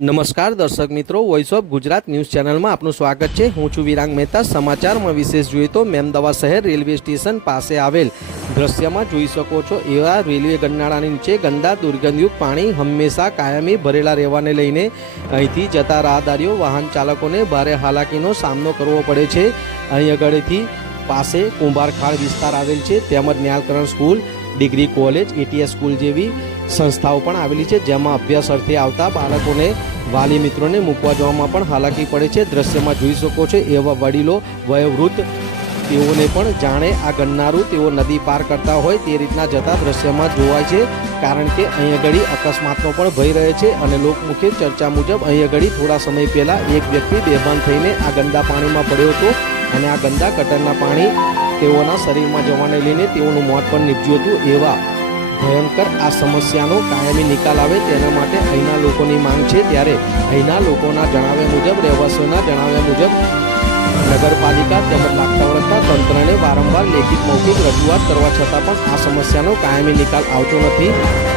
નમસ્કાર દર્શક મિત્રો, વોઇસ ઓફ ગુજરાત ન્યૂઝ ચેનલમાં આપનું સ્વાગત છે। હું છું વિરાંગ મહેતા। સમાચારમાં વિશેષ જોઈએ તો મેમદાવાદ શહેર રેલવે સ્ટેશન પાસે આવેલ દ્રશ્યમાં જોઈ શકો છો એવા રેલવે ગરનાળાની નીચે ગંદા દુર્ગંધયુક્ત પાણી હંમેશા કાયમી ભરેલા રહેવાને લઈને અહીંથી જતા રાહદારીઓ વાહન ચાલકોને ભારે હાલાકીનો સામનો કરવો પડે છે। અહીં આગળથી પાસે કુંભારખાડ વિસ્તાર આવેલ છે, તેમજ Nyalkaran school, degree college, ATS school જેવી સંસ્થાઓ પણ આવેલી છે, જેમાં અભ્યાસ અર્થે આવતા બાળકોને વાલી મિત્રોને મૂકવા જવામાં પણ હાલાકી પડે છે। દ્રશ્યમાં જોઈ શકો છો એવા વડીલો, વયોવૃદ્ધ તેઓને પણ જાણે આ ગન્નારું તેઓ નદી પાર કરતા હોય તે રીતના જતા દ્રશ્યમાં જોવાય છે, કારણ કે અહીં આગળ અકસ્માતનો પણ ભય રહે છે। અને લોકમુખે ચર્ચા મુજબ અહીં આગળ થોડા સમય પહેલા એક વ્યક્તિ બેભાન થઈને આ ગંદા પાણીમાં પડ્યો હતો અને આ ગંદા ગટરના પાણી તેઓના શરીરમાં જવાને લઈને તેઓનું મોત પણ નીપજ્યું હતું। એવા ભયંકર આ સમસ્યાનો કાયમી નિકાલ આવે તેના માટે અહીંના લોકોની માંગ છે। ત્યારે અહીંના લોકોના જણાવ્યા મુજબ, રહેવાસીઓના જણાવ્યા મુજબ નગરપાલિકા તેમજ લાગતા વળગતા તંત્રને વારંવાર લેખિત મૌખિક રજૂઆત કરવા છતાં પણ આ સમસ્યાનો કાયમી નિકાલ આવતો નથી।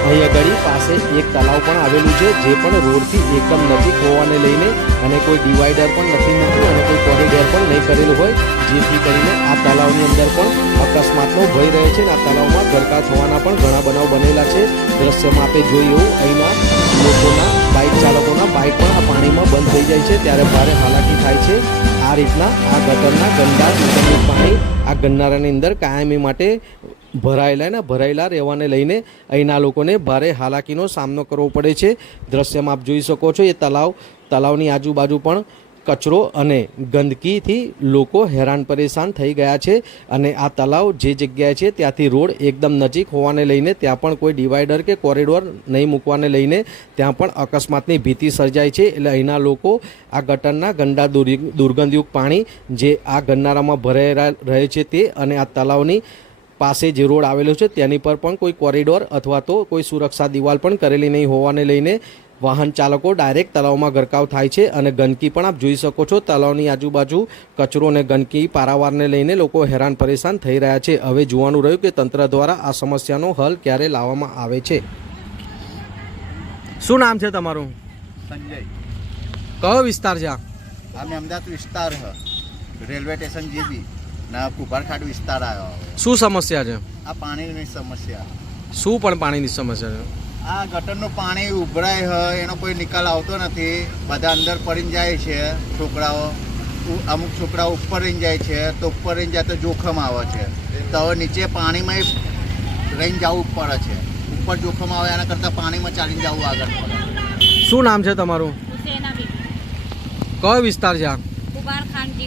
અહીં આગળ પાસે એક તળાવ પણ આવેલું છે, જે પણ રોડથી એકદમ નજીક હોવાને લઈને અને કોઈ ડિવાઈડર પણ નથી મૂક્યું અને કોઈ કોરિડોર પણ નહીં કરેલું હોય, જેથી કરીને આ તળાવની અંદર પણ અકસ્માતનો ભય રહે છે અને આ તળાવમાં ગરકા થવાના પણ ઘણા બનાવ બનેલા છે। દ્રશ્યમાં આપણે જોઈએ એવું અહીંના લોકોના બાઇક ચાલકોના બાઇક પણ આ પાણીમાં બંધ થઈ જાય છે, ત્યારે ભારે હાલાકી થાય છે। આ રીતના આ ગટરના ગંદા દૂષિત પાણી આ ગન્નારાની અંદર કાયમી માટે ભરાયેલા રહેવાને લઈને અહીંના લોકોને ભારે હાલાકીનો સામનો કરવો પડે છે। દ્રશ્યમાં આપ જોઈ શકો છો એ તળાવની આજુબાજુ પણ કચરો અને ગંદકીથી લોકો હેરાન પરેશાન થઈ ગયા છે અને આ તળાવ જે જગ્યાએ છે ત્યાંથી રોડ એકદમ નજીક હોવાને લઈને ત્યાં પણ કોઈ ડિવાઈડર કે કોરિડોર નહીં મૂકવાને લઈને ત્યાં પણ અકસ્માતની ભીતિ સર્જાય છે। એટલે અહીંના લોકો આ ગટરના ગંદા દુર્ગંધયુક્ત પાણી જે આ ગન્નારામાં ભરાયેલા રહે છે તે અને આ તળાવની પાસે જે રોડ આવેલો છે તેની પર પણ કોઈ કોરિડોર અથવા તો કોઈ સુરક્ષા દિવાલ પણ કરેલી નહીં હોવાને લઈને વાહન ચાલકો ડાયરેક્ટ તળાવમાં ગરકાવ થાય છે અને ગંદકી પણ આપ જોઈ શકો છો। તળાવની આજુબાજુ કચરો અને ગંદકી પારાવારને લઈને લોકો હેરાન પરેશાન થઈ રહ્યા છે। હવે જોવાનું રહ્યું કે તંત્ર દ્વારા આ સમસ્યાનો હલ ક્યારે લાવવામાં આવે છે। શું નામ છે તમારું? સંજય। કયો વિસ્તાર છે આ? અમદાવાદ વિસ્તાર રેલવે સ્ટેશન જેવી ના કુંભારખાડ વિસ્તાર આવ્યો। શું સમસ્યા છે? આ પાણીની સમસ્યા। શું પણ પાણીની સમસ્યા છે? આ ગટરનું પાણી ઉભરાય હોય એનો કોઈ નિકાલ આવતો નથી, બધા અંદર પડીને જાય છે છોકરાઓ, અમુક છોકરાઓ ઉપર રહીને જાય છે તો ઉપર રહીને જાય તો જોખમ આવે છે, તો હવે નીચે પાણીમાં રહીને જવું પડે છે, ઉપર જોખમ આવે એના કરતાં પાણીમાં ચાલીને જવું આગળ પડે। શું નામ છે તમારું? કયો વિસ્તાર છે આ? કુંભારખાંડ।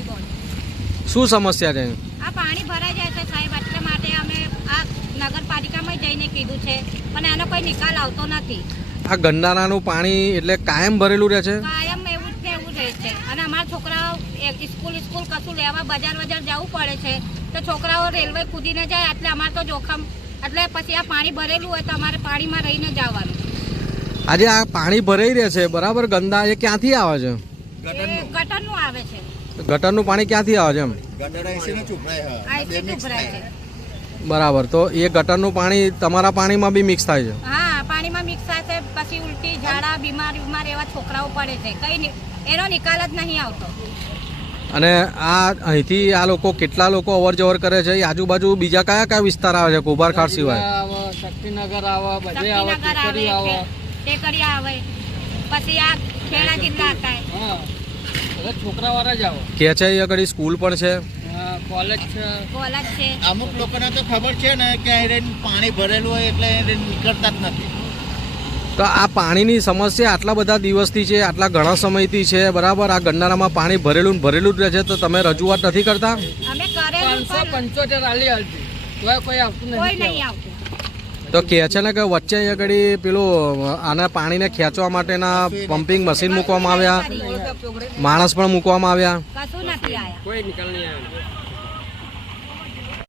શું સમસ્યા છે? આ પાણી ભરાઈ જાય છે સાહેબ, એટલા માટે અમે આ નગરપાલિકામાં જઈને કીધું છે પણ એનો કોઈ નિકાલ આવતો નથી। આ ગન્નારાનું પાણી એટલે કાયમ ભરેલું રહે છે? કાયમ એવું જ રહે છે અને અમારા છોકરાઓ સ્કૂલ કશું લેવા બજાર જવું પડે છે તો છોકરાઓ રેલવે કૂદીને જાય, એટલે અમારે તો જોખમ, એટલે પછી આ પાણી ભરેલું હોય તો અમારે પાણીમાં રહીને જવાનું। આજે આ પાણી ભરાઈ રહે છે બરાબર, ગંદા એ ક્યાંથી આવે છે? ગટરનું આવે છે। ગટરનું પાણી ક્યાંથી આવે છે? એમ ગટર આઈસીને ઉભરાય છે બરાબર, તો એ ગટરનું પાણી તમારા પાણીમાં બી મિક્સ થાય છે? હા, પાણીમાં મિક્સ થાય છે, પછી ઉલટી, ઝાડા, બીમાર એવા છોકરાઓ પડે છે, કઈ એનો નિકાલ જ નહીં આવતો। અને આ અહીંથી આ લોકો કેટલા લોકો અવર જવર કરે છે? આજુબાજુ બીજા કયા કયા વિસ્તાર આવે છે કુંભારખાડ સિવાય? શક્તિનગર આવે, ટેકરી આવે, પછી આ ખેડા જિલ્લા થાય, છોકરાવાળા જ આવે કે છે એ આગળ સ્કૂલ પણ છે, કોલેજ છે। અમુક લોકોને તો ખબર છે ને કે અહીં પાણી ભરેલું હોય એટલે નીકળતા જ નથી। તો આ પાણીની સમસ્યા આટલા બધા દિવસથી છે, આટલા ઘણા સમયથી છે બરાબર, આ ગન્નારામાં પાણી ભરેલું જ રહે છે, તો તમે રજૂઆત નથી કરતા? અમે કરેલું 575 આલી હાલતી તોય કોઈ આવતું નહીં આવતું। તો કહે છે ને કે વચ્ચે આગળ પેલું આના પાણીને ખેંચવા માટેના પમ્પિંગ મશીન મૂકવામાં આવ્યા, માણસ પણ મૂકવામાં આવ્યા, કશું નથી આવ્યા। કોઈ નિકાલ નહીં આવ્યો।